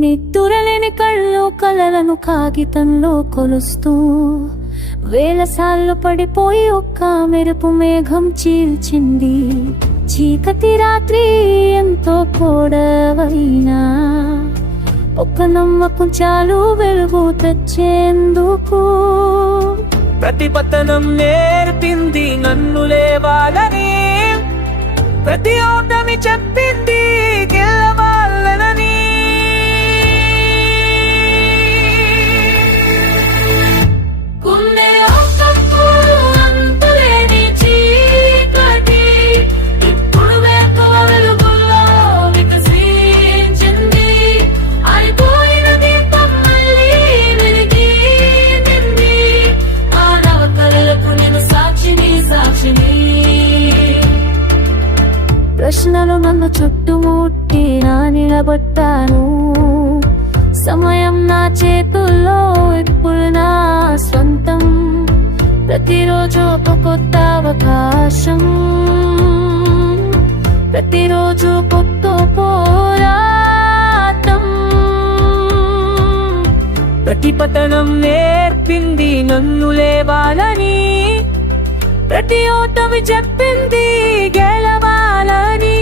నిద్దురలేని కళ్ళు కలలను కాగితంలో కొలుస్తూ వేలసార్లు పడిపోయి ఒక్క మెరుపు మేఘం చీల్చింది. చీకటి రాత్రి ఎంతో పొడవైనా ఒక్క నమ్మకం చాలు వెలుగు తెచ్చేందుకు. ప్రతిపతనం నేర్పింది నన్ను లేవాలని, ప్రతి ఓటమి చెప్పింది గెలవాలనని. ప్రశ్నలు నన్ను చుట్టుముట్టి నా నిలబట్టాను. సమయం నా చేతుల్లో, ఇప్పుడు నా సొంతం. ప్రతిరోజు ఒక కొత్త అవకాశం, ప్రతిరోజు కొత్త పోరాటం. ప్రతిపతనం నేర్పింది నన్ను లేవాలని, ప్రతి ఓటమి చెప్పింది గెలవాలని.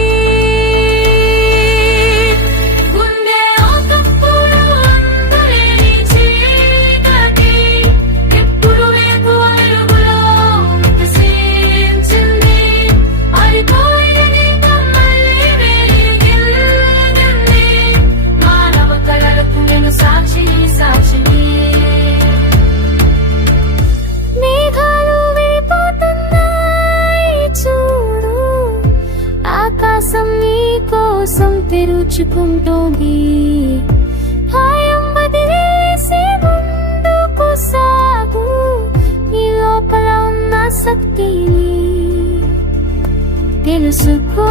ఆకాశం నీ కోసం తెరుచుకుంటోంది. భయం వదిలేసి ముందుకు సాగు, నీ లోపల ఉన్న శక్తిని తెలుసుకో.